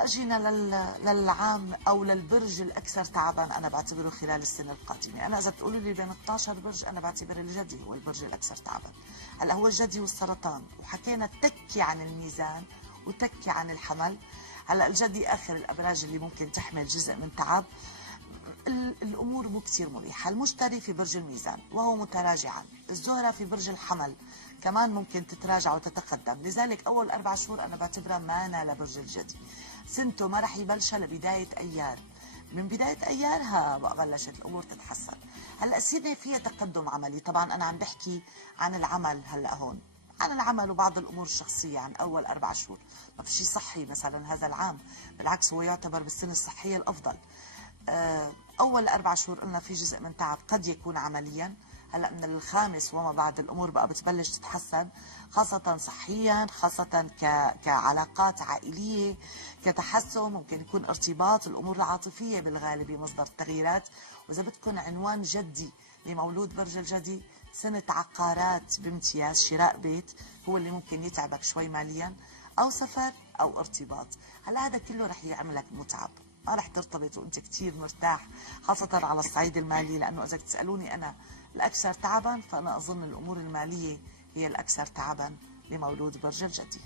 هلا جينا للعام او للبرج الاكثر تعبا، انا بعتبره خلال السنه القادمه. انا اذا بتقولوا لي بين 12 برج، انا بعتبر الجدي هو البرج الاكثر تعبا. هلا هو الجدي والسرطان، وحكينا تكي عن الميزان وتكي عن الحمل. هلا الجدي اخر الابراج اللي ممكن تحمل جزء من تعب. الامور مو كثير مريحه. المشتري في برج الميزان وهو متراجعا، الزهره في برج الحمل كمان ممكن تتراجع وتتقدم، لذلك اول 4 شهور انا بعتبرها مانا لبرج الجدي. سنته ما رح يبلشها لبدايه ايار، من بدايه ايارها بقى بلشت الامور تتحسن. هلا السنه فيها تقدم عملي، طبعا انا عم بحكي عن العمل هلا هون، عن العمل وبعض الامور الشخصيه عن اول 4 شهور. ما في شيء صحي مثلا هذا العام، بالعكس هو يعتبر بالسنه الصحيه الافضل. أول 4 شهور قلنا في جزء من تعب قد يكون عمليا. هلا من الخامس وما بعد الأمور بقى بتبلش تتحسن، خاصة صحيا، خاصة كعلاقات عائلية، كتحسن ممكن يكون ارتباط. الأمور العاطفية بالغالب مصدر التغييرات. وإذا بدكم عنوان جدي لمولود برج الجدي، سنة عقارات بامتياز، شراء بيت هو اللي ممكن يتعبك شوي ماليا، أو سفر أو ارتباط. هلا هذا كله رح يعملك متعب، ما رح ترتبط وانت كثير مرتاح، خاصة على الصعيد المالي. لأنه إذا تسألوني أنا الأكثر تعبا، فأنا أظن الأمور المالية هي الأكثر تعبا لمولود برج الجدي.